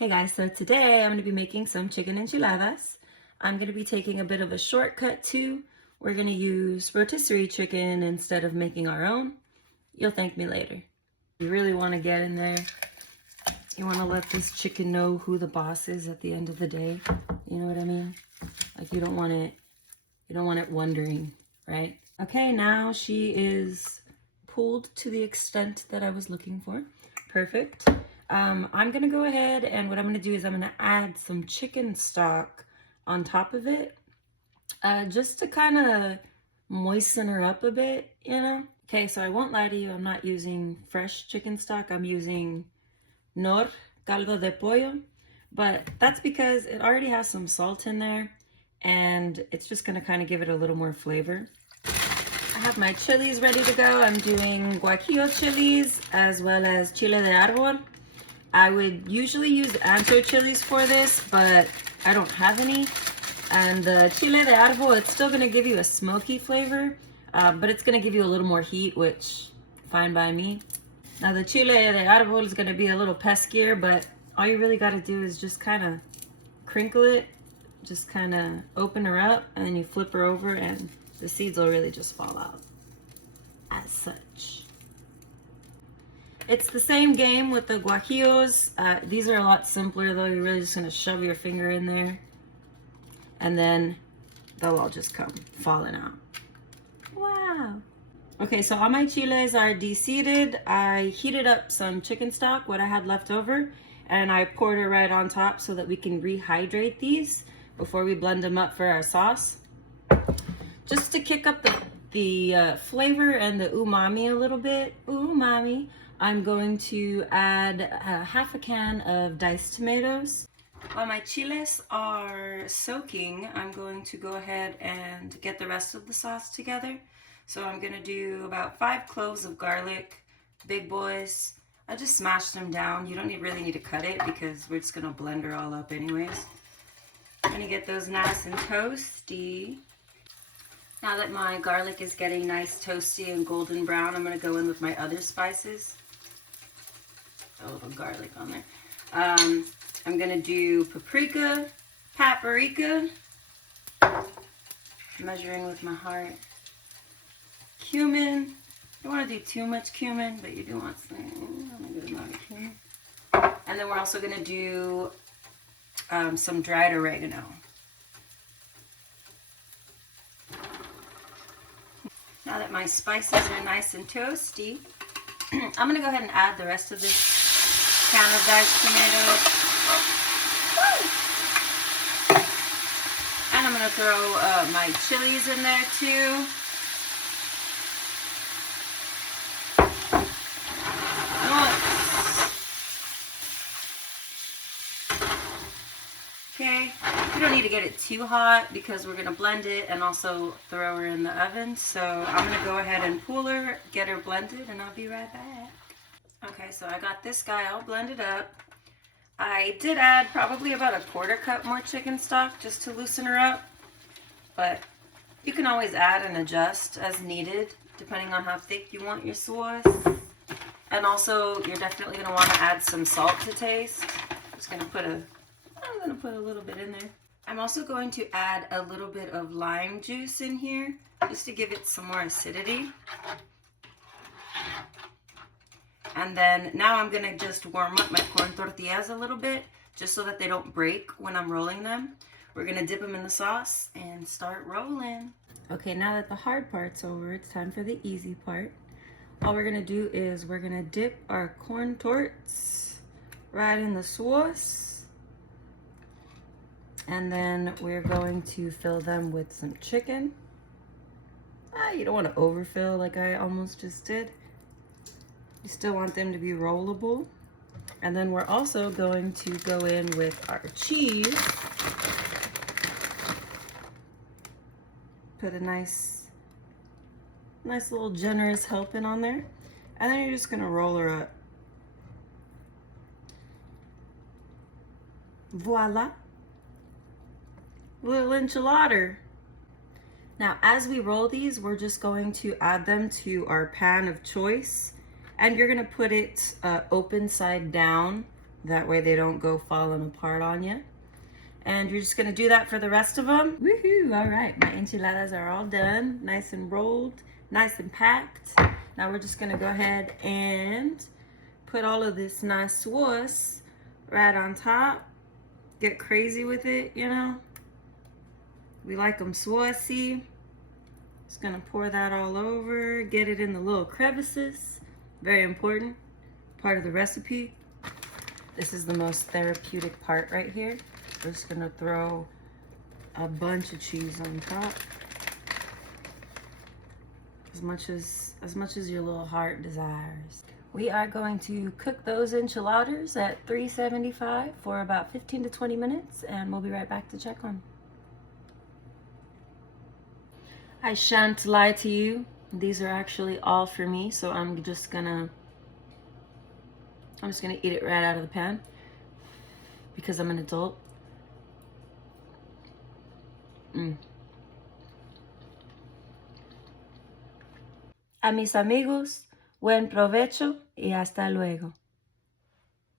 Hey guys, so today I'm going to be making some chicken enchiladas. I'm going to be taking a bit of a shortcut too. We're going to use rotisserie chicken instead of making our own. You'll thank me later. You really want to get in there. You want to let this chicken know who the boss is at the end of the day. You know what I mean? Like you don't want it wondering, right? Okay, now she is pulled to the extent that I was looking for. Perfect. I'm gonna go ahead and what I'm gonna do is I'm gonna add some chicken stock on top of it, just to kind of moisten her up a bit, you know? Okay, so I won't lie to you, I'm not using fresh chicken stock, I'm using Nor caldo de pollo, but that's because it already has some salt in there and it's just gonna kind of give it a little more flavor. I have my chilies ready to go. I'm doing guajillo chilies as well as chile de árbol. I would usually use ancho chilies for this, but I don't have any. And the chile de árbol, it's still gonna give you a smoky flavor, but it's gonna give you a little more heat, which fine by me. Now the chile de árbol is gonna be a little peskier, but all you really gotta do is just kind of crinkle it, just kind of open her up, and then you flip her over and the seeds will really just fall out as such. It's the same game with the guajillos. These are a lot simpler though. You're really just gonna shove your finger in there and then they'll all just come falling out. Wow. Okay, so all my chiles are de-seeded. I heated up some chicken stock, what I had left over, and I poured it right on top so that we can rehydrate these before we blend them up for our sauce. Just to kick up the flavor and the umami a little bit, I'm going to add half a can of diced tomatoes. While my chiles are soaking, I'm going to go ahead and get the rest of the sauce together. So I'm gonna do about 5 cloves of garlic, big boys. I just smashed them down. You don't really need to cut it because we're just gonna blend her all up anyways. I'm gonna get those nice and toasty. Now that my garlic is getting nice toasty and golden brown, I'm going to go in with my other spices. A little garlic on there. I'm going to do paprika, measuring with my heart. Cumin. You don't want to do too much cumin, but you do want a good amount of cumin. And then we're also going to do some dried oregano. Now that my spices are nice and toasty, I'm going to go ahead and add the rest of this can of diced tomatoes. And I'm going to throw my chilies in there too. Okay, we don't need to get it too hot because we're going to blend it and also throw her in the oven. So I'm going to go ahead and pull her, get her blended, and I'll be right back. Okay, so I got this guy all blended up. I did add probably about a 1/4 cup more chicken stock just to loosen her up. But you can always add and adjust as needed depending on how thick you want your sauce. And also, you're definitely going to want to add some salt to taste. I'm just going to put a little bit in there. I'm also going to add a little bit of lime juice in here just to give it some more acidity. And then now I'm going to just warm up my corn tortillas a little bit just so that they don't break when I'm rolling them. We're going to dip them in the sauce and start rolling. Okay, now that the hard part's over, it's time for the easy part. All we're going to do is we're going to dip our corn torts right in the sauce. And then we're going to fill them with some chicken. You don't want to overfill like I almost just did. You still want them to be rollable. And then we're also going to go in with our cheese. Put a nice little generous helping on there. And then you're just going to roll her up. Voila. Little enchilada. Now, as we roll these, we're just going to add them to our pan of choice, and you're gonna put it open side down That way they don't go falling apart on you. And you're just gonna do that for the rest of them. Woohoo, all right, my enchiladas are all done. Nice and rolled, nice and packed. Now we're just gonna go ahead and put all of this nice sauce right on top. Get crazy with it, you know. We like them saucy. Just gonna pour that all over, get it in the little crevices. Very important part of the recipe. This is the most therapeutic part right here. We're just gonna throw a bunch of cheese on top. As much as your little heart desires. We are going to cook those enchiladas at 375 for about 15 to 20 minutes, and we'll be right back to check on. I shan't lie to you. These are actually all for me, so I'm just gonna eat it right out of the pan because I'm an adult. A mis amigos, buen provecho y hasta luego.